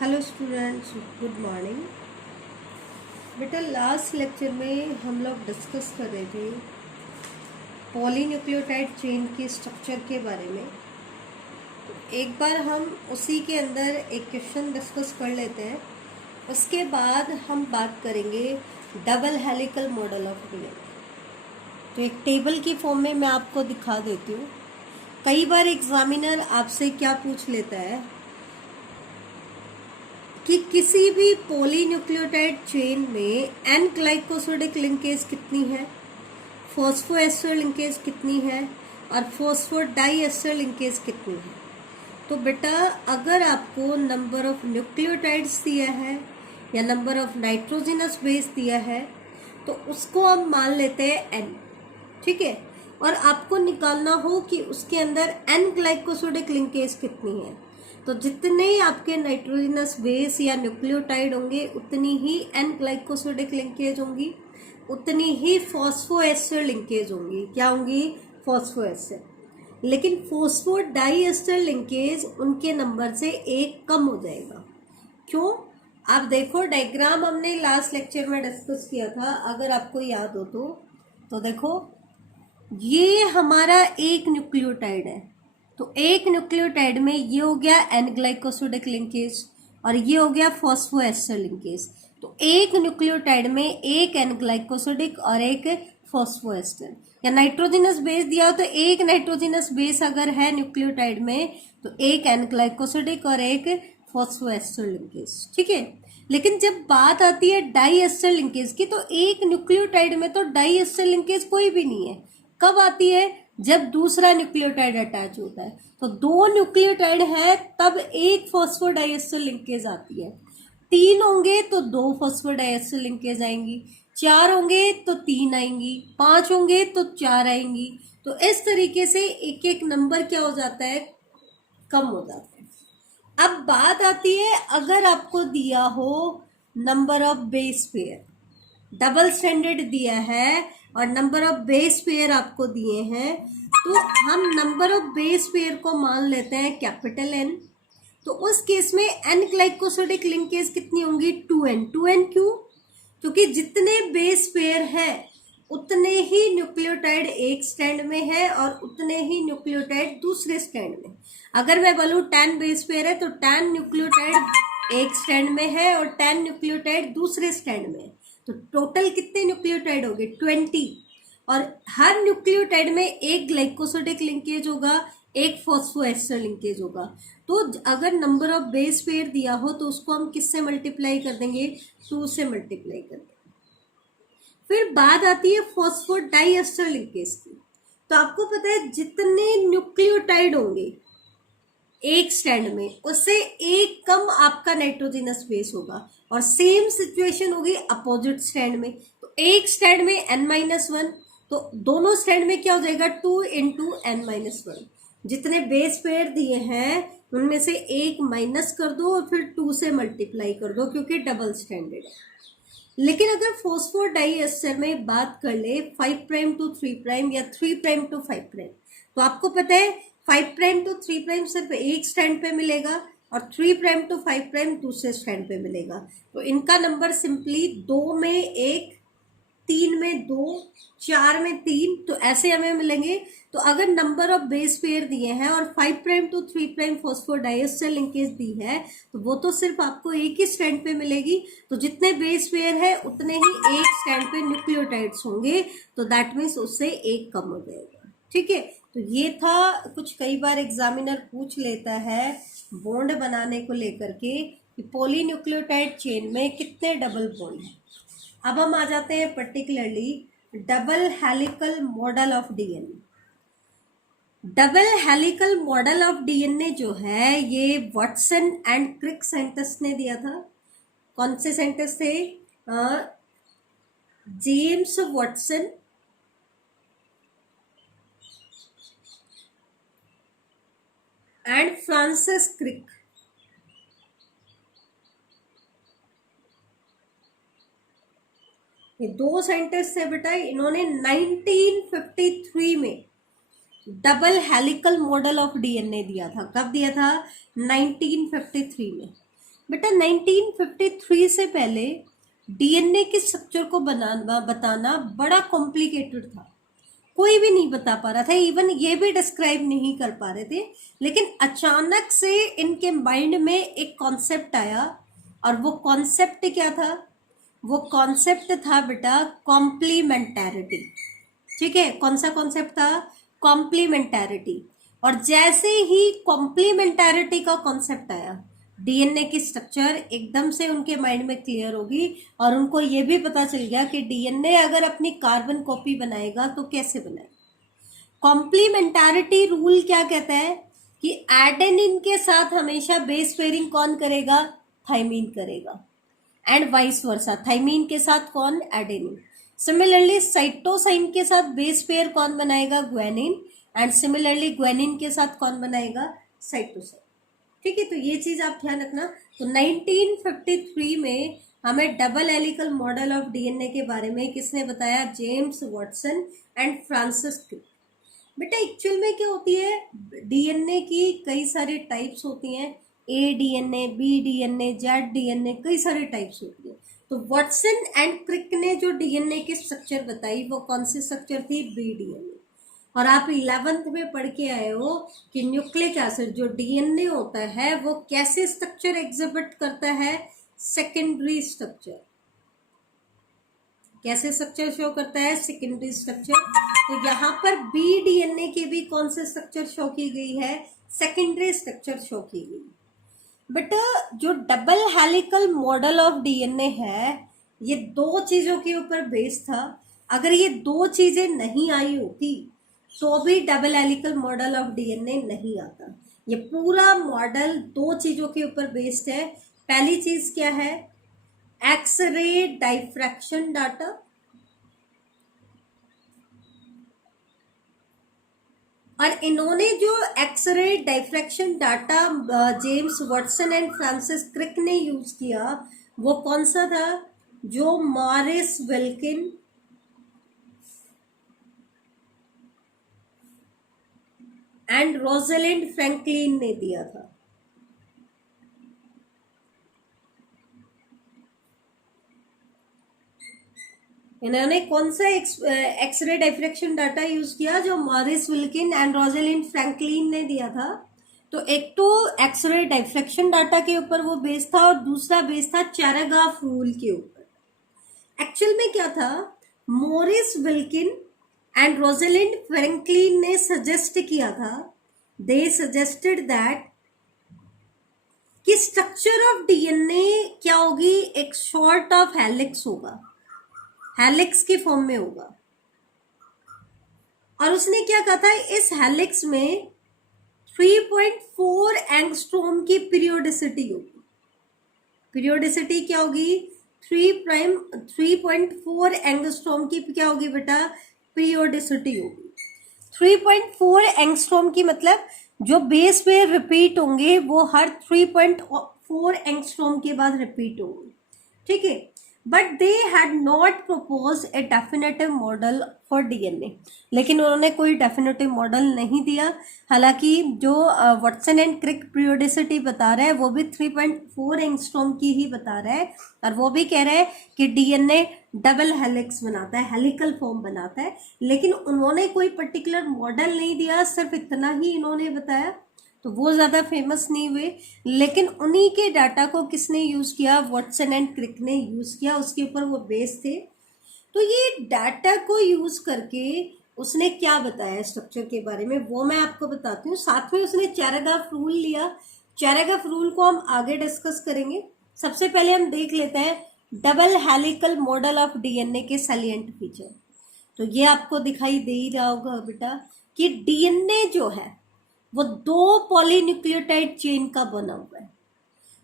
Hello students, good morning. बेटा last lecture में हम लोग डिस्कस कर रहे थे पॉलीन्यूक्लियोटाइड चेन के स्ट्रक्चर के बारे में। तो एक बार हम उसी के अंदर एक क्वेश्चन डिस्कस कर लेते हैं, उसके बाद हम बात करेंगे double helical model of DNA. तो एक टेबल की फॉर्म में मैं आपको दिखा देती हूँ। कई बार एग्जामिनर आपसे क्या पूछ लेता है कि किसी भी पॉलीन्यूक्लियोटाइड चेन में एन ग्लाइकोसिडिक लिंकेज कितनी है, फॉस्फोएस्टर लिंकेज कितनी है और फॉस्फोडाइएस्टर लिंकेज कितनी है। तो बेटा अगर आपको नंबर ऑफ न्यूक्लियोटाइड्स दिया है या नंबर ऑफ नाइट्रोजनस बेस दिया है तो उसको हम मान लेते हैं एन, ठीक है। और आपको निकालना हो कि उसके अंदर एन ग्लाइकोसिडिक लिंकेज कितनी है, तो जितने आपके नाइट्रोजनस बेस या न्यूक्लियोटाइड होंगे उतनी ही एन ग्लाइकोसिडिक लिंकेज होंगी, उतनी ही फॉस्फोएस्टर लिंकेज होंगी। क्या होंगी? फॉस्फोएस्टर। लेकिन फॉस्फोडाइएस्टर लिंकेज उनके नंबर से एक कम हो जाएगा। क्यों? आप देखो डायग्राम हमने लास्ट लेक्चर में डिस्कस किया था, अगर आपको याद हो तो देखो ये हमारा एक न्यूक्लियोटाइड है। तो एक न्यूक्लियोटाइड में ये हो गया एन ग्लाइकोसिडिक लिंकेज और ये हो गया फॉस्फोएस्टर लिंकेज। तो एक न्यूक्लियोटाइड में एक एन ग्लाइकोसिडिक और एक फॉस्फोएस्टर। या नाइट्रोजनस बेस दिया हो तो एक नाइट्रोजनस बेस अगर है न्यूक्लियोटाइड में तो एक एन ग्लाइकोसिडिक और एक फॉस्फोएस्टर लिंकेज, ठीक है। लेकिन जब बात आती है डाइएस्टर लिंकेज की तो एक न्यूक्लियोटाइड में तो डाइएस्टर लिंकेज कोई भी नहीं है। कब आती है? जब दूसरा न्यूक्लियोटाइड अटैच होता है। तो दो न्यूक्लियोटाइड है तब एक फॉस्फोडाइएस्टर लिंकेज आती है। तीन होंगे तो दो फॉस्फोडाइएस्टर लिंकेज आएंगी, चार होंगे तो तीन आएंगी, पांच होंगे तो चार आएंगी। तो इस तरीके से एक एक नंबर क्या हो जाता है? कम हो जाता है। अब बात आती है अगर आपको दिया हो number of base pair, double standard दिया है और नंबर ऑफ बेस पेयर आपको दिए हैं, तो हम नंबर ऑफ बेस पेयर को मान लेते हैं कैपिटल एन। तो उस केस में एन ग्लाइकोसिडिक लिंकेज कितनी होंगी? 2n। 2n क्यों? क्योंकि जितने बेस पेयर है उतने ही न्यूक्लियोटाइड एक स्टैंड में है और उतने ही न्यूक्लियोटाइड दूसरे स्टैंड में। अगर मैं बोलूं 10 बेस पेयर है तो 10 न्यूक्लियोटाइड एक स्टैंड में है और 10 न्यूक्लियोटाइड दूसरे स्टैंड में। तो टोटल कितने न्यूक्लियोटाइड हो गए? 20। और हर न्यूक्लियोटाइड में एक ग्लाइकोसिडिक लिंकेज होगा, एक फॉस्फोएस्टर लिंकेज होगा। तो अगर नंबर ऑफ बेस पेयर दिया हो तो उसको हम किससे मल्टीप्लाई कर देंगे? 2 से मल्टीप्लाई कर देंगे। फिर बात आती है फॉस्फोडाइएस्टर लिंकेज की। तो आपको पता है जितने न्यूक्लियोटाइड होंगे एक स्टैंड में उससे एक कम आपका नाइट्रोजनस बेस होगा। और सेम सिचुएशन होगी अपोजिट स्टैंड में। तो एक स्टैंड में n-1, तो दोनों स्टैंड में क्या हो जाएगा? 2 इंटू n-1। जितने बेस पेयर दिए हैं उनमें से एक माइनस कर दो और फिर 2 से मल्टीप्लाई कर दो क्योंकि डबल स्टैंडर्ड है। लेकिन अगर फॉस्फोडाइएस्टर में बात कर ले 5 प्राइम टू 3 प्राइम या 3 प्राइम टू 5 प्राइम, तो आपको पता है 5 प्राइम टू 3 प्राइम सिर्फ एक स्टैंड पे मिलेगा और 3 प्राइम टू 5 प्राइम दूसरे स्टैंड पे मिलेगा। तो इनका नंबर सिंपली 2 में 1, 3 में 2, 4 में 3, तो ऐसे हमें मिलेंगे। तो अगर नंबर ऑफ बेस पेयर दिए हैं और 5 prime to 3 prime phosphodiester linkage दी है तो वो तो सिर्फ आपको एक ही स्टैंड पे मिलेगी। तो जितने बेस पेयर है उतने ही एक स्टैंड पे न्यूक्लियोटाइड्स होंगे, तो दैट मीन्स उससे एक कम हो जाएगा, ठीक है। तो ये था कुछ कई बार एग्जामिनर पूछ लेता है बॉन्ड बनाने को लेकर के कि पॉलीन्यूक्लियोटाइड चेन में कितने डबल बॉन्ड हैं। अब हम आ जाते हैं particularly double helical model of DNA. Double helical model of DNA जो है ये वाटसन एंड क्रिक साइंटिस्ट ने दिया था। कौन से साइंटिस्ट थे? James Watson and Francis Crick. ये दो साइंटिस्ट थे बेटा, इन्होंने 1953 में double helical model of DNA दिया था। कब दिया था? 1953 में। बेटा 1953 से पहले डीएनए के स्ट्रक्चर को बताना बड़ा कॉम्प्लिकेटेड था, कोई भी नहीं बता पा रहा था, इवन ये भी डिस्क्राइब नहीं कर पा रहे थे। लेकिन अचानक से इनके माइंड में एक कॉन्सेप्ट आया, और वो कॉन्सेप्ट क्या था? वो कॉन्सेप्ट था बेटा कॉम्प्लीमेंटैरिटी। ठीक है, कौन सा कॉन्सेप्ट था? कॉम्प्लीमेंटैरिटी। और जैसे ही कॉम्प्लीमेंटैरिटी का कॉन्सेप्ट आया, डीएनए की स्ट्रक्चर एकदम से उनके माइंड में क्लियर होगी, और उनको ये भी पता चल गया कि डीएनए अगर अपनी कार्बन कॉपी बनाएगा तो कैसे बनाएगा। कॉम्प्लीमेंटैरिटी रूल क्या कहता है कि एडेनिन के साथ हमेशा बेस पेयरिंग कौन करेगा? थाइमीन करेगा, एंड वाइस वर्सा, थाइमीन के साथ कौन? एडेनिन। सिमिलरली साइटोसाइन के साथ बेस पेयर कौन बनाएगा? ग्वानिन, एंड सिमिलरली ग्वानिन के साथ कौन बनाएगा? साइटोसाइन। ठीक है, तो ये चीज आप ध्यान रखना। तो 1953 में हमें double helical model of DNA के बारे में किसने बताया? James Watson and Francis Crick. बेटा एक्चुअल में क्या होती है, डीएनए की कई सारी टाइप्स होती हैं, A DNA, B DNA, Z DNA, कई सारी टाइप्स होती है। तो वाटसन एंड क्रिक ने जो डीएनए की स्ट्रक्चर बताई वो कौन सी स्ट्रक्चर थी? B DNA. और आप 11th में पढ़ के आए हो कि न्यूक्लिक एसिड जो डीएनए होता है वो कैसे स्ट्रक्चर एग्जिबिट करता है? Secondary structure. कैसे स्ट्रक्चर शो करता है? Secondary structure. तो यहाँ पर बी डीएनए की भी कौन से स्ट्रक्चर शो की गई है? सेकेंडरी स्ट्रक्चर शो की गई। बेटा जो double helical model of DNA है, ये दो चीजों के ऊपर बेस्ड था। अगर ये दो चीजें नहीं आई होती तो भी double helical model of DNA नहीं आता। ये पूरा मॉडल दो चीजों के ऊपर बेस्ड है। पहली चीज क्या है? एक्सरे डाइफ्रैक्शन डाटा, और इन्होंने जो X ray diffraction data James Watson and Francis Crick ने यूज किया वो कौन सा था? जो Maurice Wilkin and Rosalind Franklin ने दिया था। इन्होंने कौन सा एक्सरे डाइफ्रैक्शन डाटा यूज किया? जो Maurice Wilkin and Rosalind Franklin ने दिया था। तो एक तो एक्सरे डाइफ्रैक्शन डाटा के ऊपर वो बेस था, और दूसरा बेस था चैरागाफ रूल के ऊपर। एक्चुअल में क्या था? Morris Wilkin and Rosalind Franklin ने सजेस्ट किया था, दे सजेस्टेड दैट कि स्ट्रक्चर ऑफ डीएनए क्या होगी? एक शॉर्ट ऑफ हेलिक्स होगा, हेलिक्स के फॉर्म में होगा। और उसने क्या कहा था? इस हेलिक्स में 3.4 एंगस्ट्रॉम की पीरियोडिसिटी होगी। पीरियोडिसिटी क्या होगी? 3.4 एंगस्ट्रॉम की क्या होगी बेटा? पीरियोडिसिटी होगी। 3.4 एंगस्ट्रॉम की मतलब जो बेस पे रिपीट होंगे वो हर 3.4 एंगस्ट्रॉम के बाद रिपीट होंगे। ठीक है, but they had not propose A definitive model for DNA. लेकिन उन्होंने कोई डेफिनेटिव मॉडल नहीं दिया। हालांकि जो वाटसन एंड क्रिक पीरियोडिसिटी बता रहे हैं वो भी 3.4 एंगस्ट्रॉम की ही बता रहा है, और वो भी कह रहे हैं कि डीएनए डबल हेलिक्स बनाता है, हेलिकल फॉर्म बनाता है। लेकिन उन्होंने कोई पर्टिकुलर मॉडल नहीं दिया, सिर्फ इतना ही इन्होंने बताया, तो वो ज्यादा फेमस नहीं हुए। लेकिन उन्हीं के डाटा को किसने यूज किया? वाटसन एंड क्रिक ने यूज किया, उसके ऊपर वो बेस थे। तो ये डाटा को यूज करके उसने क्या बताया स्ट्रक्चर के बारे में वो मैं आपको बताती हूँ। साथ में उसने चैरागाफ रूल लिया। चैरागाफ रूल को हम आगे डिस्कस करेंगे। सबसे पहले हम देख लेते हैं double helical model of DNA के सैलिएंट फीचर। तो ये आपको दिखाई दे ही रहा होगा बेटा कि डीएनए जो है वो दो पॉलीन्यूक्लियोटाइड चेन का बना हुआ है,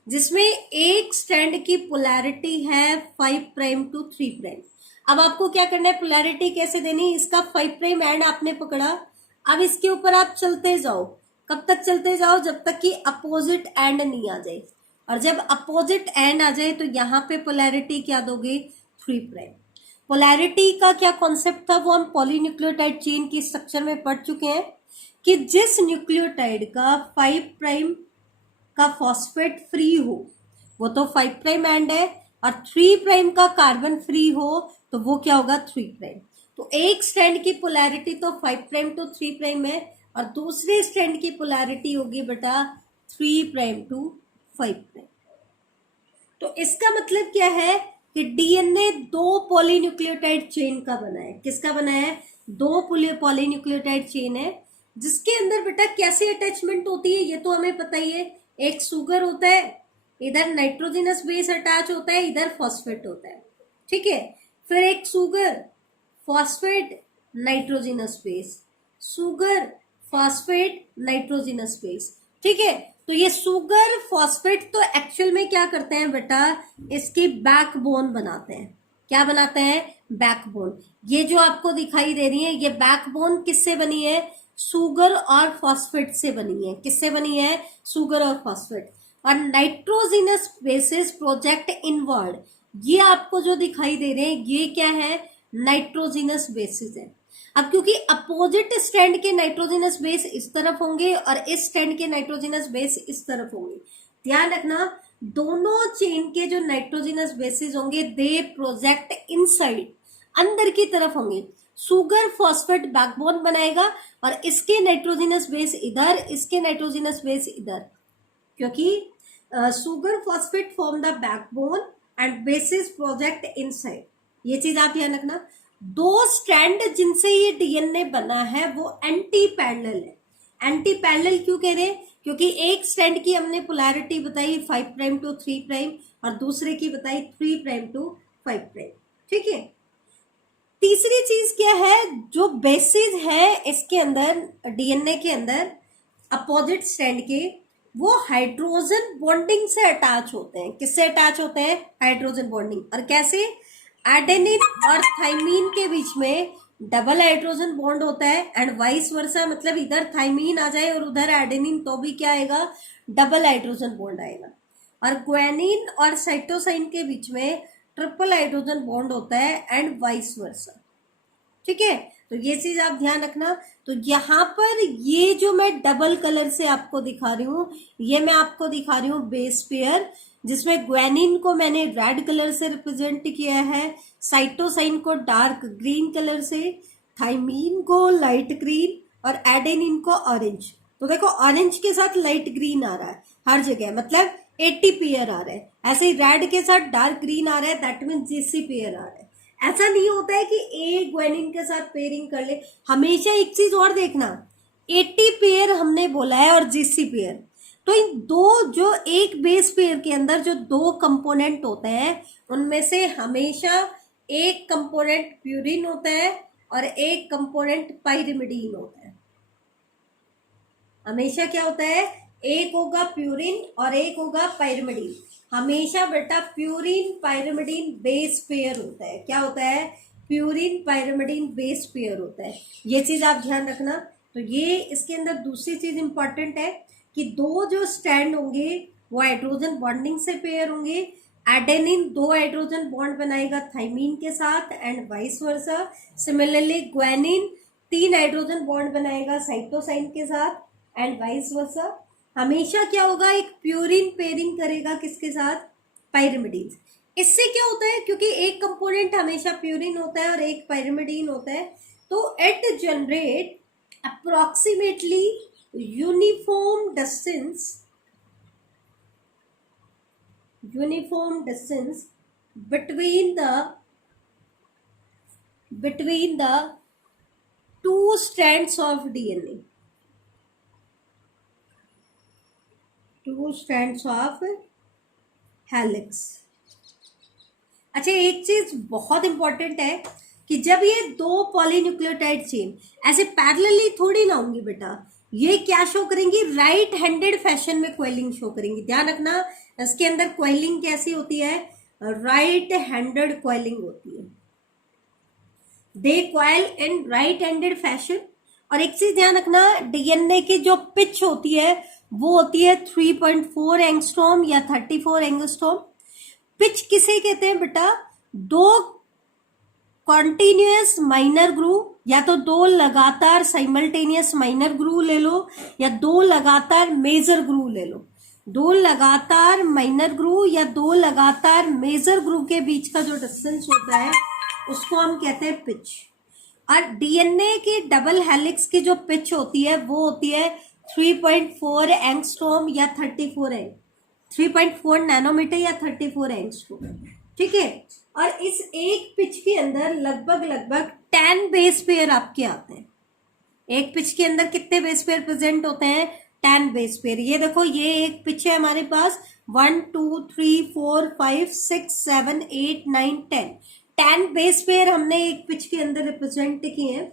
जिसमें एक स्ट्रैंड की पोलैरिटी है 5 प्राइम टू 3 प्राइम। अब आपको क्या करना है? पोलैरिटी कैसे देनी? इसका 5 प्राइम एंड आपने पकड़ा, अब इसके ऊपर आप चलते जाओ। कब तक चलते जाओ? जब तक कि अपोजिट एंड नहीं आ जाए। और जब अपोजिट एंड आ जाए तो यहाँ पे पोलैरिटी क्या दोगे? 3 प्राइम। पोलैरिटी का क्या कॉन्सेप्ट था वो हम पॉलीन्यूक्लियोटाइड चेन की स्ट्रक्चर में पढ़ चुके हैं कि जिस न्यूक्लियोटाइड का 5 प्राइम का फॉस्फेट फ्री हो वो तो 5 प्राइम एंड है, और 3 प्राइम का कार्बन फ्री हो तो वो क्या होगा 3 प्राइम। तो एक स्ट्रैंड की पोलैरिटी तो 5 प्राइम टू 3 प्राइम है, और दूसरे स्ट्रैंड की पोलैरिटी होगी बेटा 3 प्राइम टू 5 प्राइम। तो इसका मतलब क्या है कि डीएनए 2 पॉलीन्यूक्लियोटाइड चेन का बना है। किसका बना है? 2 पॉलीन्यूक्लियोटाइड चेन है, जिसके अंदर बेटा कैसी अटैचमेंट होती है ये तो हमें पता ही है। एक सुगर होता है, इधर नाइट्रोजनस बेस अटैच होता है, इधर फॉस्फेट होता है, ठीक है। फिर एक sugar, phosphate, nitrogenous base, sugar, phosphate, nitrogenous base, ठीक है। तो ये सुगर फॉस्फेट तो एक्चुअल में क्या करते हैं बेटा, इसकी बैकबोन बनाते हैं। क्या बनाते हैं? बैकबोन। ये जो आपको दिखाई दे रही है ये बैकबोन किससे बनी है? सुगर और फॉस्फेट से बनी है। किससे बनी है? सुगर और फॉस्फेट। और नाइट्रोजनस बेसिस प्रोजेक्ट इनवर्ड, ये आपको जो दिखाई दे रहे हैं ये क्या है? नाइट्रोजनस बेसिस है। अब क्योंकि अपोजिट स्ट्रैंड के नाइट्रोजनस बेस इस तरफ होंगे और इस स्ट्रैंड के नाइट्रोजनस बेस इस तरफ होंगे, ध्यान रखना दोनों चेन के जो नाइट्रोजनस बेसिस होंगे दे प्रोजेक्ट इनसाइड, अंदर की तरफ होंगे। सुगर फॉस्फेट बैकबोन बनाएगा और इसके नाइट्रोजनस बेस इधर, इसके नाइट्रोजनस बेस इधर, क्योंकि sugar phosphate form the backbone and bases project inside. ये चीज आप ध्यान रखना। 2 स्ट्रैंड जिनसे ये डीएनए बना है वो एंटी पैरेलल है। एंटी पैरेलल क्यों कह रहे हैं? क्योंकि एक स्ट्रैंड की हमने पोलैरिटी बताई 5 प्राइम टू 3 प्राइम और दूसरे की बताई 3 प्राइम टू 5 प्राइम, ठीक है। तीसरी चीज क्या है? जो बेसिस है इसके अंदर, डीएनए के अंदर अपोजिट स्ट्रैंड के, वो हाइड्रोजन बॉन्डिंग से अटैच होते हैं। किससे अटैच होते हैं? Hydrogen bonding. और कैसे? एडेनिन और थाइमीन के बीच में डबल हाइड्रोजन बॉन्ड होता है एंड वाइस वर्सा, मतलब इधर थाइमीन आ जाए और उधर एडेनिन तो भी क्या आएगा? डबल हाइड्रोजन बॉन्ड आएगा। और ग्वानिन और साइटोसाइन के बीच में ट्रिपल हाइड्रोजन बॉन्ड होता है एंड वाइस वर्सा, ठीक है। तो ये चीज आप ध्यान रखना। तो यहाँ पर ये जो मैं डबल कलर से आपको दिखा रही हूँ, ये मैं आपको दिखा रही हूँ बेस पेयर, जिसमें ग्वानिन को मैंने रेड कलर से रिप्रेजेंट किया है, साइटोसाइन को डार्क ग्रीन कलर से, थाइमीन को लाइट ग्रीन और एडेनिन को ऑरेंज। तो देखो ऑरेंज के साथ लाइट ग्रीन आ रहा है हर जगह, मतलब 80 पेयर आ रहा है। ऐसे ही रेड के साथ डार्क ग्रीन आ रहा है, दैट मीन जीसी पेयर आ रहा है। ऐसा नहीं होता है कि एक ग्वानिन के साथ पेयरिंग कर ले। हमेशा एक चीज और देखना, 80 पेयर हमने बोला है और जीसी पेयर, तो इन दो जो एक बेस पेयर के अंदर जो 2 कंपोनेंट होते हैं उनमें से हमेशा एक कंपोनेंट प्यूरिन होता है और एक कंपोनेंट पाइरिमिडीन होता है। हमेशा क्या होता है? एक होगा प्यूरिन और एक होगा पाइरिमिडीन। हमेशा बेटा प्यूरिन पाइरिमिडीन बेस पेयर होता है। क्या होता है? प्यूरिन पाइरिमिडीन बेस पेयर होता है। ये चीज आप ध्यान रखना। तो ये इसके अंदर दूसरी चीज इंपॉर्टेंट है कि 2 जो स्ट्रैंड होंगे वो हाइड्रोजन बॉन्डिंग से पेयर होंगे। एडेनिन 2 हाइड्रोजन बॉन्ड बनाएगा थाइमीन के साथ and vice versa. Similarly guanine 3 hydrogen bond बनाएगा साइटोसाइन के साथ एंड वाइस वर्सा। हमेशा क्या होगा? एक प्यूरिन पेयरिंग करेगा किसके साथ? पाइरिमिडीन। इससे क्या होता है? क्योंकि एक कंपोनेंट हमेशा प्यूरिन होता है और एक पाइरिमिडीन होता है, तो it generate approximately uniform distance between the 2 strands of DNA, 2 strands of helix. अच्छा, एक चीज बहुत इंपॉर्टेंट है कि जब ये 2 पॉलीन्यूक्लियोटाइड चेन ऐसे पैरेलली थोड़ी ना होंगी बेटा, ये क्या शो करेंगी? राइट हैंडेड फैशन में क्वेलिंग शो करेंगी। ध्यान रखना, इसके अंदर क्वेलिंग कैसी होती है? राइट हैंडेड क्वेलिंग होती है। They coil in right handed fashion. और एक चीज ध्यान रखना, डीएनए की जो पिच होती है वो होती है 3.4 एंगस्ट्रॉम या 34 एंगस्ट्रॉम। पिच किसे कहते हैं बेटा? 2 कॉन्टिन्यूअस माइनर ग्रूव, या तो 2 लगातार साइमल्टेनियस माइनर ग्रूव ले लो या 2 लगातार मेजर ग्रूव ले लो। दो लगातार माइनर ग्रुव या दो लगातार मेजर ग्रुव के बीच का जो डिस्टेंस होता है उसको हम कहते हैं पिच। और डीएनए की डबल हेलिक्स की जो पिच होती है वो होती है 3.4 एंगस्ट्रॉम या 3.4 नैनोमीटर या 34 एंगस्ट्रॉम। ठीक है, और इस एक पिच के अंदर लगभग 10 बेस पेयर आपके आते हैं। एक पिच के अंदर कितने बेस पेयर प्रेजेंट होते हैं? 10 बेस पेयर। ये देखो, ये एक पिच है हमारे पास 1 2 3 4 5 6 7 8 9 10 बेस पेयर हमने एक पिच के अंदर रिप्रेजेंट किए हैं।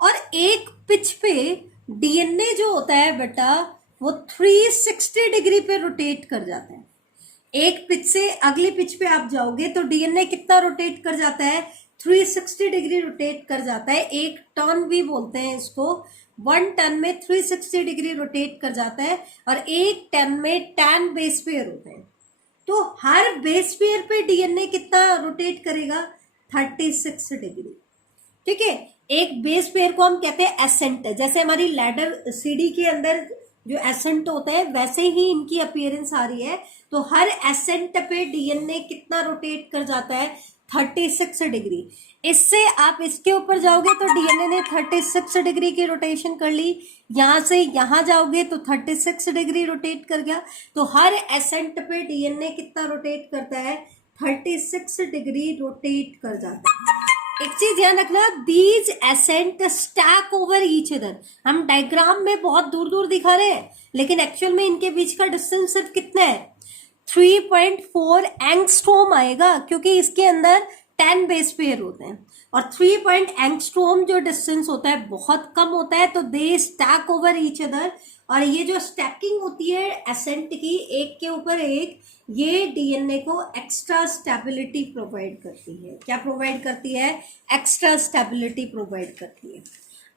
और एक पिच पे डीएनए जो होता है बेटा वो 360 डिग्री पे रोटेट कर जाता है। एक पिच से अगली पिच पे आप जाओगे तो डीएनए कितना रोटेट कर जाता है? 360 डिग्री रोटेट कर जाता है। एक टर्न भी बोलते हैं इसको। 1 टर्न में 360 डिग्री रोटेट कर जाता है और एक टर्न में 10 बेस पेयर होते हैं। तो हर बेस पेयर पे डीएनए कितना रोटेट करेगा? 36 डिग्री। ठीक है, एक बेस पेयर को हम कहते हैं एसेंट। जैसे हमारी लैडर सीढ़ी के अंदर जो एसेंट होता है वैसे ही इनकी अपीयरेंस आ रही है। तो हर एसेंट पे डीएनए कितना रोटेट कर जाता है? 36 डिग्री। इससे आप इसके ऊपर जाओगे तो डीएनए ने 36 डिग्री की रोटेशन कर ली, यहां से यहां जाओगे तो 36 डिग्री रोटेट कर गया। तो हर एसेंट पे डीएनए कितना रोटेट करता है? 36 डिग्री रोटेट कर जाता है। एक चीज ध्यान रखना, these ascent stack over each other. हम डायग्राम में बहुत दूर दूर दिखा रहे हैं लेकिन एक्चुअल में इनके बीच का डिस्टेंस सिर्फ कितना है? 3.4 एंगस्ट्रॉम आएगा, क्योंकि इसके अंदर 10 बेस पेयर होते हैं और 3 एंगस्ट्रॉम जो डिस्टेंस होता है बहुत कम होता है। तो दे स्टैक ओवर ईच अदर। और ये जो स्टैकिंग होती है एसेंट की एक के ऊपर एक, ये डीएनए को एक्स्ट्रा स्टेबिलिटी प्रोवाइड करती है। क्या प्रोवाइड करती है? एक्स्ट्रा स्टेबिलिटी प्रोवाइड करती है।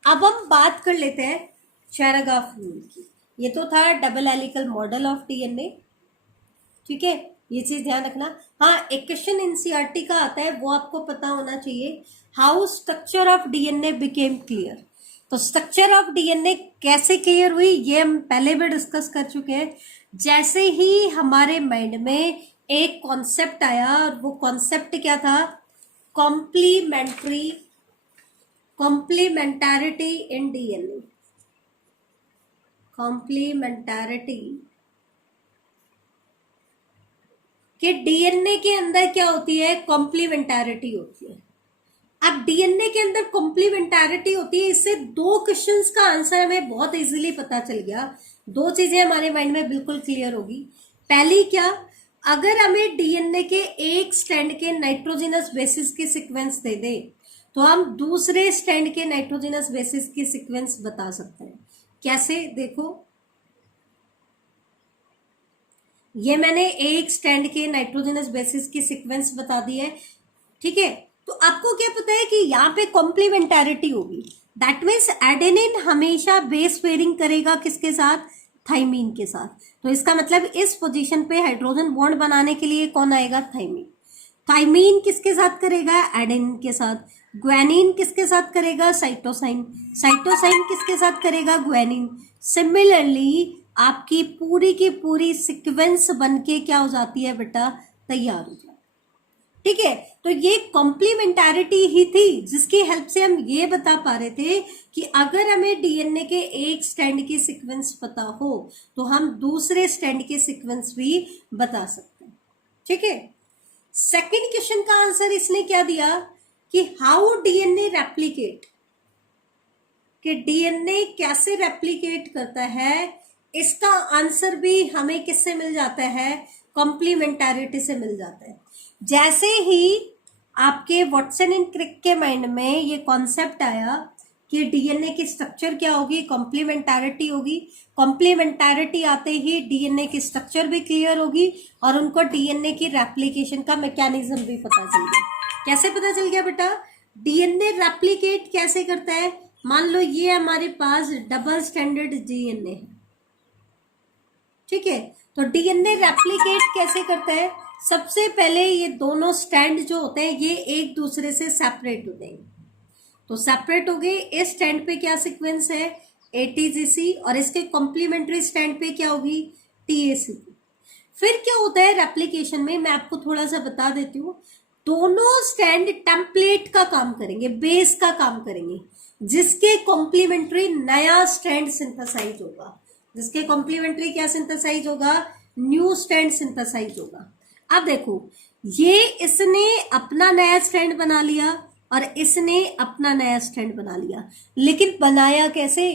अब हम बात कर लेते हैं चेरागॉफ रूल की। ये तो था double helical model of DNA. ठीक है, ये चीज ध्यान रखना। हाँ, एक क्वेश्चन एनसीईआरटी का आता है, वो आपको पता होना चाहिए। How structure of DNA became clear. तो स्ट्रक्चर ऑफ डीएनए कैसे क्लियर हुई ये हम पहले भी डिस्कस कर चुके हैं। जैसे ही हमारे माइंड में एक कॉन्सेप्ट आया, और वो कॉन्सेप्ट क्या था? Complementarity in DNA. कॉम्प्लीमेंटारिटी कि डीएनए के अंदर क्या होती है? कॉम्प्लीमेंटारिटी होती है। अब डीएनए के अंदर कॉम्प्लीमेंटारिटी होती है, इससे दो क्वेश्चंस का आंसर हमें बहुत इजीली पता चल गया। दो चीजें हमारे माइंड में बिल्कुल क्लियर होगी। पहली क्या? अगर हमें डीएनए के एक स्ट्रैंड के नाइट्रोजनस बेसिस की सीक्वेंस दे दे तो हम दूसरे स्ट्रैंड के नाइट्रोजनस बेसिस की सीक्वेंस बता सकते हैं। कैसे? देखो, ये मैंने एक स्ट्रैंड के नाइट्रोजनस बेसिस की सीक्वेंस बता दी है। ठीक है, तो आपको क्या पता है कि यहाँ पे कॉम्प्लीमेंटारिटी होगी। दैट मीन्स एडेनिन हमेशा बेस पेयरिंग करेगा किसके साथ? थाइमीन के साथ। तो इसका मतलब इस पोजीशन पे हाइड्रोजन बॉन्ड बनाने के लिए कौन आएगा? थाइमीन। थाइमीन किसके साथ करेगा? एडेनिन के साथ। ग्वानिन किसके साथ करेगा? साइटोसाइन। साइटोसाइन किसके साथ करेगा? ग्वानिन। सिमिलरली आपकी पूरी की पूरी सीक्वेंस बनके क्या हो जाती है बेटा? तैयार हो जाती है। ठीक है, तो ये कॉम्प्लीमेंटारिटी ही थी जिसकी हेल्प से हम ये बता पा रहे थे कि अगर हमें डीएनए के एक स्ट्रैंड की सीक्वेंस पता हो तो हम दूसरे स्ट्रैंड की सीक्वेंस भी बता सकते हैं। ठीक है, सेकंड क्वेश्चन का आंसर इसने क्या दिया कि हाउ डीएनए रेप्लिकेट, कि डीएनए कैसे रेप्लिकेट करता है। इसका आंसर भी हमें किससे मिल जाता है? कॉम्प्लीमेंटारिटी से मिल जाता है। जैसे ही आपके वॉटसन एंड क्रिक के माइंड में ये कॉन्सेप्ट आया कि डीएनए की स्ट्रक्चर क्या होगी? कॉम्प्लीमेंटारिटी होगी। कॉम्प्लीमेंटारिटी आते ही डीएनए की स्ट्रक्चर भी क्लियर होगी और उनको डीएनए की रेप्लिकेशन का मैकेनिज्म भी पता चल गया। कैसे पता चल गया बेटा? डीएनए रेप्लिकेट कैसे करता है? मान लो ये हमारे पास डबल स्टैंडर्ड डीएनए है। ठीक है, तो डीएनए रेप्लिकेट कैसे करता है? सबसे पहले ये दोनों स्टैंड जो होते हैं ये एक दूसरे से सेपरेट होते हैं। तो सेपरेट हो गए। इस स्टैंड पे क्या सीक्वेंस है? एटीजीसी। और इसके कॉम्प्लीमेंट्री स्टैंड पे क्या होगी? टीएसी। फिर क्या होता है रेप्लिकेशन में, मैं आपको थोड़ा सा बता देती हूँ। दोनों स्ट्रैंड टेम्पलेट का काम करेंगे, बेस का काम करेंगे, जिसके कॉम्प्लीमेंट्री नया स्ट्रैंड सिंथेसाइज होगा। जिसके कॉम्प्लीमेंट्री क्या सिंथेसाइज होगा? न्यू स्ट्रैंड सिंथेसाइज होगा। अब देखो, ये इसने अपना नया स्ट्रैंड बना लिया और इसने अपना नया स्ट्रैंड बना लिया, लेकिन बनाया कैसे?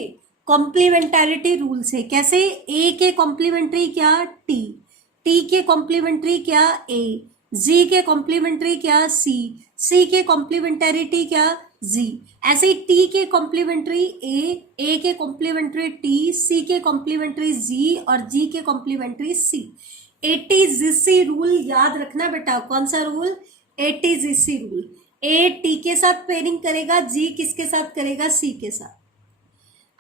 कॉम्प्लीमेंटारिटी रूल से। कैसे? ए के कॉम्प्लीमेंट्री क्या? टी, टी के कॉम्प्लीमेंट्री क्या? ए, जी के कॉम्प्लीमेंट्री क्या? सी, सी के कॉम्प्लीमेंटरिटी क्या? जी। ऐसे ही टी के कॉम्प्लीमेंट्री ए के कॉम्प्लीमेंट्री टी, सी के कॉम्प्लीमेंट्री जी और जी के कॉम्प्लीमेंट्री सी। एटीजीसी रूल याद रखना बेटा। कौन सा rule? ATGC rule. A T के साथ पेयरिंग करेगा, जी किसके साथ करेगा? सी के साथ।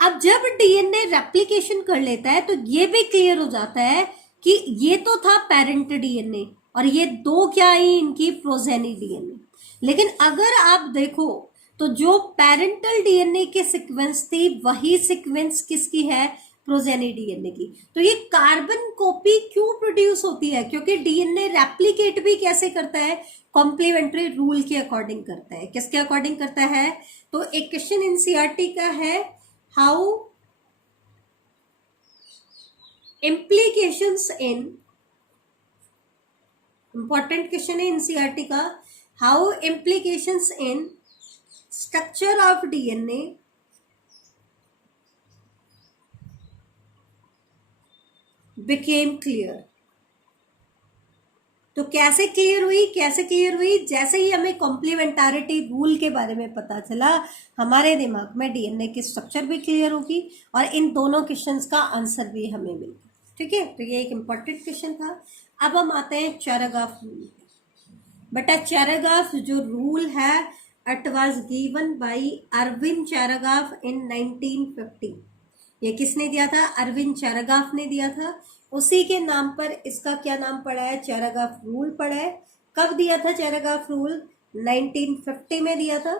अब जब डीएनए रेप्लिकेशन कर लेता है तो ये भी क्लियर हो जाता है कि ये तो था पेरेंट डीएनए और ये दो क्या आई इनकी? Progeny DNA. लेकिन अगर आप देखो तो जो पेरेंटल डीएनए के सीक्वेंस थी वही सीक्वेंस किसकी है? प्रोजेनी डीएनए की। तो ये कार्बन कॉपी क्यों प्रोड्यूस होती है? क्योंकि डीएनए रेप्लिकेट भी कैसे करता है? कॉम्प्लीमेंट्री रूल के अकॉर्डिंग करता है। किसके अकॉर्डिंग करता है? तो एक क्वेश्चन एनसीईआरटी का है, how implications in, important question है एनसीईआरटी का, how implications in structure of DNA became clear। तो कैसे क्लियर हुई? कैसे क्लियर हुई? जैसे ही हमें कॉम्प्लीमेंटारिटी रूल के बारे में पता चला, हमारे दिमाग में डीएनए की स्ट्रक्चर भी क्लियर होगी और इन दोनों क्वेश्चंस का आंसर भी हमें मिल गया। ठीक है, तो ये एक इम्पॉर्टेंट क्वेश्चन था। अब हम आते हैं चैरागाफ रूल। बेटा चैरागाफ जो रूल है, it was given by Erwin Chargaff in 1950। ये किसने दिया था? अरविंद चैरागाफ ने दिया था। उसी के नाम पर इसका क्या नाम पड़ा है? चैरागाफ रूल पड़ा है। कब दिया था चैरागाफ रूल? 1950 में दिया था।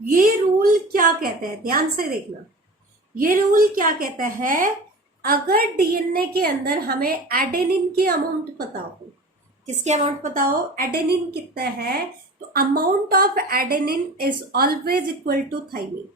ये रूल क्या कहता है? ध्यान से देखना। ये रूल क्या कहता है? अगर डीएनए के अंदर हमें एडेनिन की अमाउंट पता हो, किसकी अमाउंट पता हो? एडेनिन कितना है, तो amount of adenine is always equal to thymine.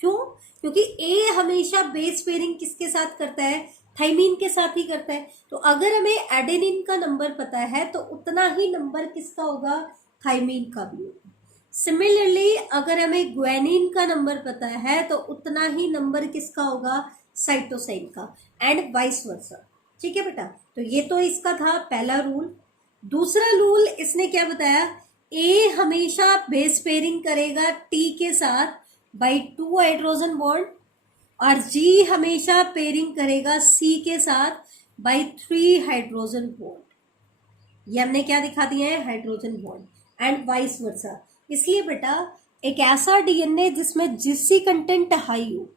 क्यों? क्योंकि ए हमेशा बेस पेयरिंग किसके साथ करता है? थाइमीन के साथ ही करता है। तो अगर हमें एडेनिन का नंबर पता है तो उतना ही नंबर किसका होगा? थाइमीन का भी होगा। सिमिलरली अगर हमें ग्वानिन का नंबर पता है तो उतना ही नंबर किसका होगा? साइटोसाइन का, एंड वाइस वर्सा। ठीक है बेटा, तो ये तो इसका था पहला रूल। दूसरा रूल इसने क्या बताया? ए हमेशा बेस पेयरिंग करेगा टी के साथ बाई 2 हाइड्रोजन बॉन्ड और जी हमेशा पेयरिंग करेगा सी के साथ बाई 3 हाइड्रोजन बॉन्ड। ये हमने क्या दिखा दिया है? Hydrogen bond, and vice versa. इसलिए बेटा एक ऐसा डीएनए जिसमें जीसी कंटेंट हाई हो,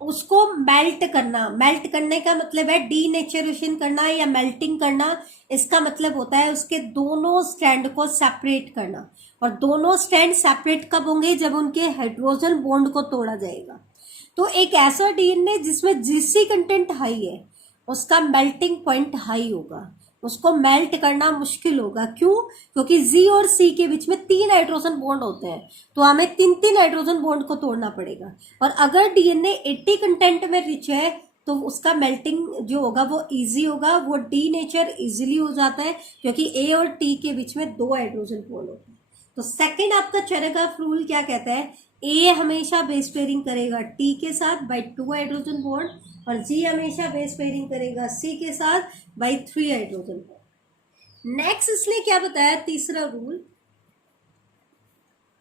उसको मेल्ट करना, मेल्ट करने का मतलब है डीनेचुरेशन करना या मेल्टिंग करना। इसका मतलब होता है उसके दोनों स्ट्रैंड को सेपरेट करना। और दोनों स्ट्रैंड सेपरेट कब होंगे? जब उनके हाइड्रोजन बॉन्ड को तोड़ा जाएगा। तो एक ऐसा डीएनए जिसमें जीसी कंटेंट हाई है, उसका मेल्टिंग पॉइंट हाई होगा, उसको मेल्ट करना मुश्किल होगा। क्यों? क्योंकि जी और सी के बीच में 3 हाइड्रोजन बॉन्ड होते हैं, तो हमें 3 हाइड्रोजन बॉन्ड को तोड़ना पड़ेगा। और अगर डीएनए 80 कंटेंट में रिच है तो उसका मेल्टिंग जो होगा वो इजी होगा, वो डी नेचर इजीली हो जाता है, क्योंकि ए और टी के बीच में 2 हाइड्रोजन बॉन्ड होते हैं। तो सेकेंड आपका चेरेगाफ रूल क्या कहता है? ए हमेशा बेस पेयरिंग करेगा टी के साथ बाई 2 हाइड्रोजन बॉन्ड और जी हमेशा बेस पेयरिंग करेगा सी के साथ बाई 3 हाइड्रोजन बॉन्ड। नेक्स्ट इसने क्या बताया? तीसरा रूल,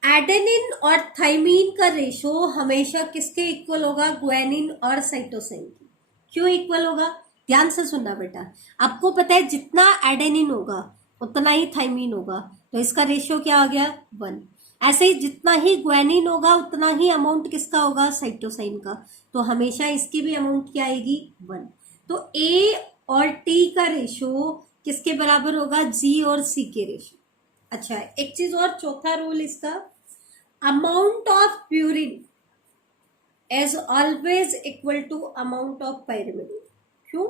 एडेनिन और थाइमीन का रेशो हमेशा किसके इक्वल होगा? ग्वानिन और साइटोसिन की। क्यों इक्वल होगा? ध्यान से सुनना बेटा। आपको पता है जितना एडेनिन होगा उतना ही थाइमीन होगा, तो इसका रेशियो क्या आ गया? 1। ऐसे ही जितना ही ग्वानिन होगा उतना ही अमाउंट किसका होगा? साइटोसाइन का। तो हमेशा इसकी भी अमाउंट क्या आएगी? 1। तो ए और टी का रेशियो किसके बराबर होगा? जी और सी के रेशियो। अच्छा, एक चीज और, चौथा रूल इसका, amount of purine is always equal to amount of pyrimidine. क्यों?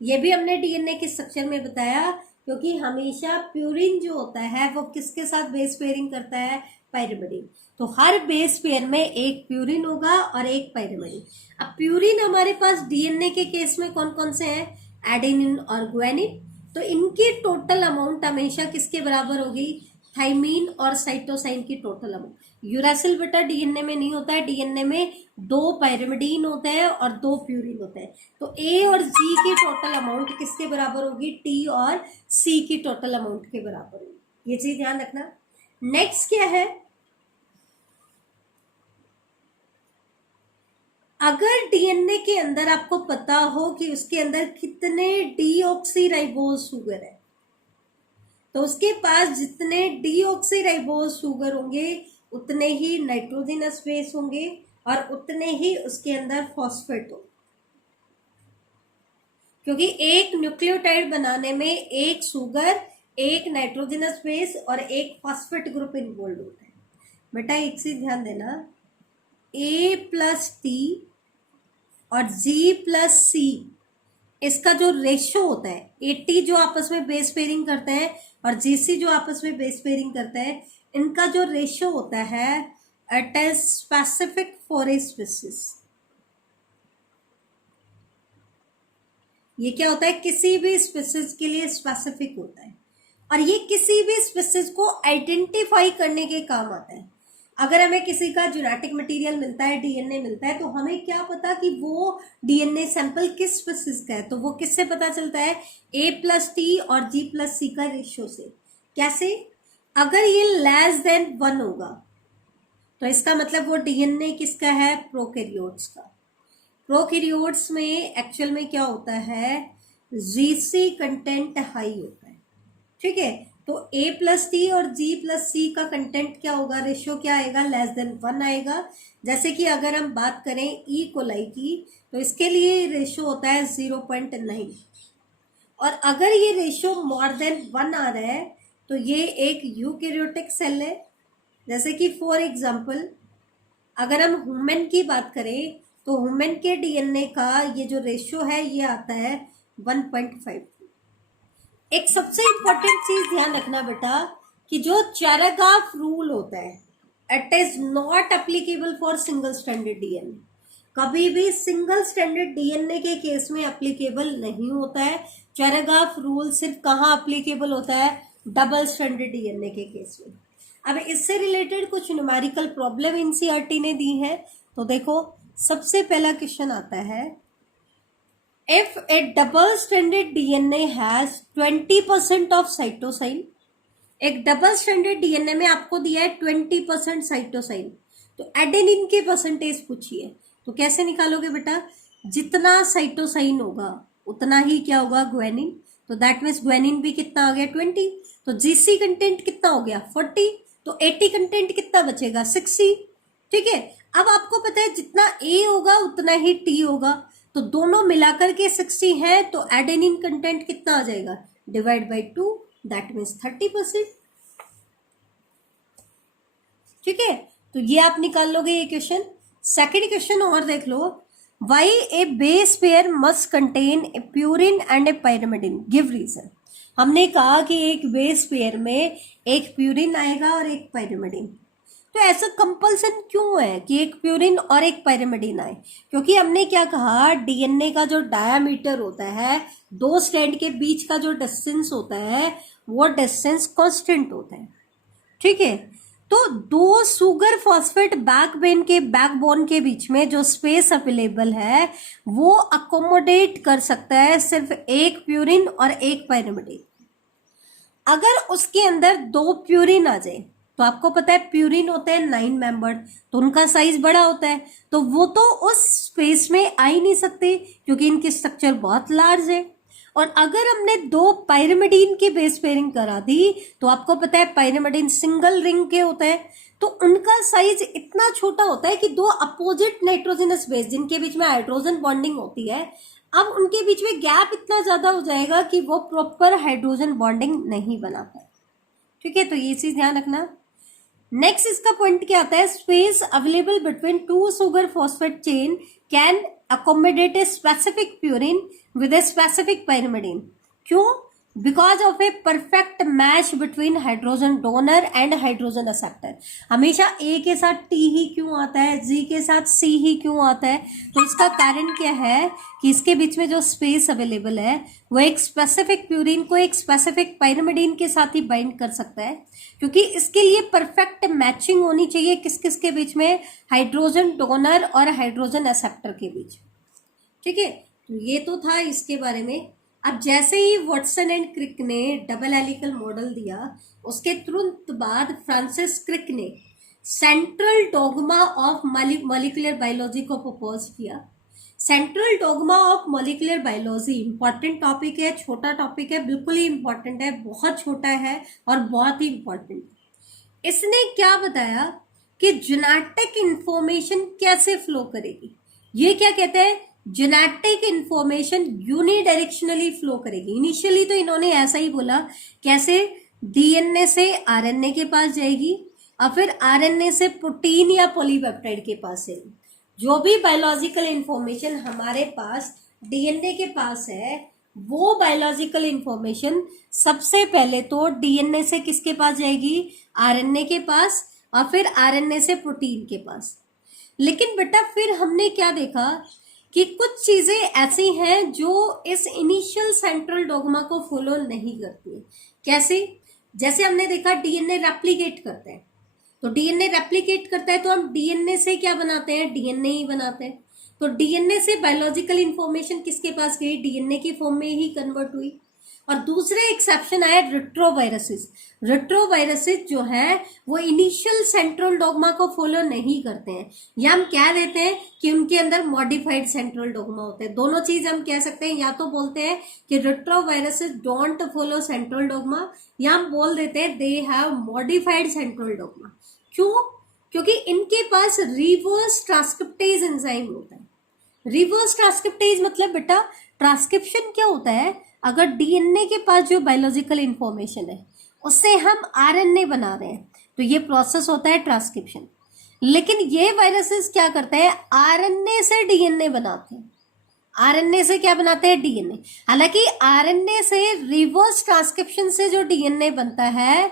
ये भी हमने डीएनए के स्ट्रक्चर में बताया, क्योंकि हमेशा प्यूरिन जो होता है वो किसके साथ बेस पेयरिंग करता है, पाइरिमिडीन। तो हर बेस पेयर में एक प्यूरिन होगा और एक पाइरिमिडीन। अब प्यूरिन हमारे पास डीएनए के केस में कौन कौन से हैं, एडेनिन और ग्वानिन। तो इनकी टोटल अमाउंट हमेशा किसके बराबर होगी, थाइमीन और साइटोसाइन की टोटल अमाउंट। यूरासिल बेटा डीएनए में नहीं होता है, डीएनए में 2 पाइरिमिडीन होते हैं और 2 प्यूरिन होते हैं। तो ए और जी की टोटल अमाउंट किसके बराबर होगी, टी और सी की टोटल अमाउंट के बराबर होगी। ये चीज ध्यान रखना। नेक्स्ट क्या है, अगर डीएनए के अंदर आपको पता हो कि उसके अंदर कितने डीऑक्सीराइबोज शुगर है, तो उसके पास जितने डीऑक्सीराइबोज शुगर होंगे उतने ही नाइट्रोजनस बेस होंगे और उतने ही उसके अंदर फॉस्फेट होंगे, क्योंकि एक न्यूक्लियोटाइड बनाने में एक शुगर, एक नाइट्रोजनस बेस और एक फॉस्फेट ग्रुप इन्वॉल्व होता है। बेटा एक चीज ध्यान देना, ए प्लस टी और जी प्लस सी, इसका जो रेशो होता है, एटी जो आपस में बेस पेयरिंग करते हैं और जीसी जो आपस में बेस पेयरिंग करते हैं, इनका जो रेशो होता है it is specific for a species. ये क्या होता है, किसी भी स्पीसीज के लिए स्पेसिफिक होता है और ये किसी भी स्पीसीज को आइडेंटिफाई करने के काम आता है। अगर हमें किसी का जेनेटिक मटेरियल मिलता है, डीएनए मिलता है, तो हमें क्या पता कि वो डीएनए सैंपल किस स्पीसीज का है, तो वो किससे पता चलता है, ए प्लस टी और जी प्लस सी का रेशियो से। कैसे, अगर ये लेस देन 1 होगा तो इसका मतलब वो डीएनए किसका है, प्रोकैरियोट्स का। प्रोकैरियोट्स में एक्चुअल में क्या होता है, जीसी कंटेंट हाई होता है। ठीक है, तो ए प्लस टी और जी प्लस सी का कंटेंट क्या होगा, रेशियो क्या आएगा, लेस देन 1 आएगा। जैसे कि अगर हम बात करें ई कोलाई की, तो इसके लिए रेशियो होता है 0.9, और अगर ये रेशियो मोर देन 1 आ रहा है तो ये एक यूकैरियोटिक सेल है। जैसे कि फॉर एग्जांपल अगर हम ह्यूमन की बात करें तो ह्यूमन के डीएनए का ये जो रेशियो है ये आता है 1.5। एक सबसे इंपॉर्टेंट चीज ध्यान रखना बेटा कि जो चैरागाफ रूल होता है it is not applicable for single stranded DNA. कभी भी सिंगल स्ट्रैंडेड डीएनए के केस में एप्लीकेबल नहीं होता है। चैरागाफ रूल सिर्फ कहाँ एप्लीकेबल होता है, डबल स्ट्रैंडेड डीएनए के केस में। अब इससे रिलेटेड कुछ न्यूमेरिकल प्रॉब्लम एनसीईआरटी ने दी है। तो देखो सबसे पहला क्वेश्चन आता है, if a double stranded DNA has 20% of cytosine, एक डबल स्ट्रैंडेड डीएनए में आपको दिया है 20% साइटोसाइन, तो एडेनिन के परसेंटेज पूछिए, तो कैसे निकालोगे बेटा, जितना साइटोसाइन होगा उतना ही क्या होगा, ग्वानिन। तो दैट मीन्स ग्वानिन भी कितना आ गया, 20। तो जीसी कंटेंट कितना हो गया, 40। तो 80 कंटेंट कितना बचेगा, 60। ठीक है, अब आपको पता है जितना ए होगा उतना ही टी होगा, तो दोनों मिलाकर के 60 है, तो एडेनिन कंटेंट कितना आ जाएगा, डिवाइड बाई 2, दैट मीन्स 30%। ठीक है, तो ये आप निकाल लोगे ये क्वेश्चन। सेकंड क्वेश्चन और देख लो, why a base pair must contain a purine and a pyrimidine, give reason. हमने कहा कि एक बेस पेयर में एक प्यूरिन आएगा और एक पाइरिमिडिन, तो ऐसा कंपल्सन क्यों है कि एक प्यूरिन और एक पाइरिमिडिन आए, क्योंकि हमने क्या कहा, डीएनए का जो डायामीटर होता है, 2 स्ट्रैंड के बीच का जो डिस्टेंस होता है वो डिस्टेंस कांस्टेंट होता है। ठीक है, तो 2 सुगर फॉस्फेट बैकबोन के बीच में जो स्पेस अवेलेबल है वो अकोमोडेट कर सकता है सिर्फ एक प्यूरिन और एक पाइरिमिडिन। अगर उसके अंदर 2 प्यूरिन आ जाए, तो आपको पता है प्यूरिन होते हैं 9 मेंबर्ड, तो उनका साइज बड़ा होता है, तो वो तो उस स्पेस में आ ही नहीं सकते क्योंकि इनकी स्ट्रक्चर बहुत लार्ज है। और अगर हमने 2 पाइरिमिडीन की बेस पेयरिंग करा दी, तो आपको पता है पाइरिमिडीन सिंगल रिंग के होते हैं, तो उनका साइज इतना छोटा होता है कि 2 अपोजिट नाइट्रोजनस बेस जिनके बीच में हाइड्रोजन बॉन्डिंग होती है, अब उनके बीच में गैप इतना ज्यादा हो जाएगा कि वो प्रॉपर हाइड्रोजन बॉन्डिंग नहीं बना पाए। ठीक है, तो ये चीज ध्यान रखना। नेक्स्ट इसका पॉइंट क्या आता है, space available between 2 sugar phosphate chain can accommodate a specific purine with a specific pyrimidine. क्यों? Because of a perfect match between hydrogen donor and hydrogen acceptor. हमेशा ए के साथ टी ही क्यों आता है, जी के साथ सी ही क्यों आता है? तो इसका कारण क्या है कि इसके बीच में जो स्पेस अवेलेबल है वो एक स्पेसिफिक प्यूरिन को एक स्पेसिफिक पाइरिमिडीन के साथ ही बाइंड कर सकता है, क्योंकि इसके लिए परफेक्ट मैचिंग होनी चाहिए किस किस के बीच में, हाइड्रोजन डोनर और हाइड्रोजन एक्सेप्टर के बीच। ठीक है, तो ये तो था इसके बारे में। अब जैसे ही वॉटसन एंड क्रिक ने डबल हेलिकल मॉडल दिया, उसके तुरंत बाद फ्रांसिस क्रिक ने central dogma of molecular biology को प्रपोज किया। Central dogma of molecular biology important topic है, छोटा टॉपिक है, बिल्कुल ही इंपॉर्टेंट है, बहुत छोटा है और बहुत ही इंपॉर्टेंट। इसने क्या बताया कि जेनेटिक इंफॉर्मेशन कैसे फ्लो करेगी। ये क्या कहते हैं, जेनेटिक इंफॉर्मेशन यूनिडायरेक्शनली फ्लो करेगी। इनिशियली तो इन्होंने ऐसा ही बोला, कैसे, डीएनए से आरएनए के पास जाएगी और फिर आरएनए से प्रोटीन या पॉलीपेप्टाइड के पास जाएगी। जो भी बायोलॉजिकल इंफॉर्मेशन हमारे पास डीएनए के पास है, वो बायोलॉजिकल इंफॉर्मेशन सबसे पहले तो डीएनए से किसके पास जाएगी, आरएनए के पास, और फिर आरएनए से प्रोटीन के पास। लेकिन बेटा फिर हमने क्या देखा कि कुछ चीजें ऐसी हैं जो इस इनिशियल सेंट्रल डोगमा को फॉलो नहीं करती है। कैसे? जैसे हमने देखा डीएनए रेप्लिकेट करता है, तो डीएनए रेप्लिकेट करता है तो हम डीएनए से क्या बनाते हैं, डीएनए ही बनाते हैं। तो डीएनए से बायोलॉजिकल इंफॉर्मेशन किसके पास गई, डीएनए की फॉर्म में ही कन्वर्ट हुई। और दूसरा एक्सेप्शन आया रेट्रोवायरसेस। रेट्रोवायरसेस जो है वो इनिशियल सेंट्रल डोगमा को फॉलो नहीं करते हैं, या हम कह देते हैं कि उनके अंदर मॉडिफाइड सेंट्रल डोगमा होते हैं। दोनों चीज हम कह सकते हैं, या तो बोलते हैं कि retroviruses don't follow central dogma, या हम बोल देते हैं they have modified central dogma. क्यों? क्योंकि इनके पास रिवर्स ट्रांसक्रिप्टेज एंजाइम होता है। रिवर्स ट्रांसक्रिप्टेज मतलब बेटा ट्रांसक्रिप्शन क्या होता है, अगर डीएनए के पास जो बायोलॉजिकल इंफॉर्मेशन है उससे हम आरएनए बना रहे हैं तो ये प्रोसेस होता है ट्रांसक्रिप्शन। लेकिन ये वायरसेस क्या करते हैं, आरएनए से डीएनए बनाते हैं। आरएनए से क्या बनाते हैं, डीएनए। हालांकि आरएनए से रिवर्स ट्रांसक्रिप्शन से जो डीएनए बनता है,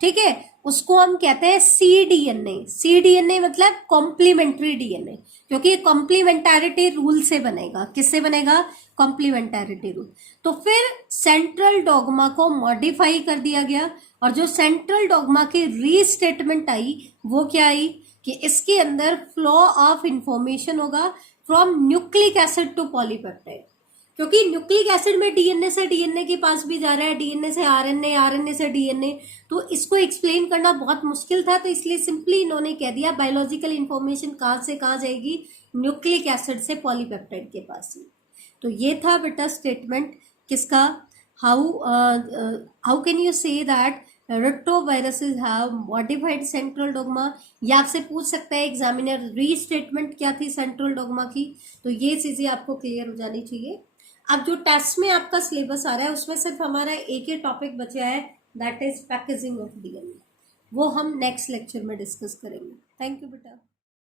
ठीक है, उसको हम कहते हैं सीडीएनए। सीडीएनए मतलब कॉम्प्लीमेंट्री डीएनए, क्योंकि ये कॉम्प्लीमेंटारिटी रूल से बनेगा। किससे बनेगा, कॉम्प्लीमेंटारिटी रूल। तो फिर सेंट्रल डोगमा को मॉडिफाई कर दिया गया, और जो सेंट्रल डोगमा की रीस्टेटमेंट आई वो क्या आई कि इसके अंदर फ्लो ऑफ इंफॉर्मेशन होगा from nucleic acid to polypeptide. क्योंकि न्यूक्लिक एसिड में डीएनए से डीएनए के पास भी जा रहा है, डीएनए से आरएनए, आरएनए से डीएनए, तो इसको एक्सप्लेन करना बहुत मुश्किल था। तो इसलिए सिंपली इन्होंने कह दिया बायोलॉजिकल इंफॉर्मेशन कहाँ से कहाँ जाएगी, न्यूक्लिक एसिड से पॉलीपेप्टाइड के पास ही। तो ये था बेटा स्टेटमेंट किसका, how can you say that retroviruses have modified central dogma. ये आपसे पूछ सकता है एग्जामिनर, रीस्टेटमेंट क्या थी सेंट्रल डोगमा की। तो ये चीजें आपको क्लियर हो जानी चाहिए। अब जो टेस्ट में आपका सिलेबस आ रहा है उसमें सिर्फ हमारा एक ही टॉपिक बचा है, that is packaging of DNA. वो हम नेक्स्ट लेक्चर में डिस्कस करेंगे। थैंक यू बेटा।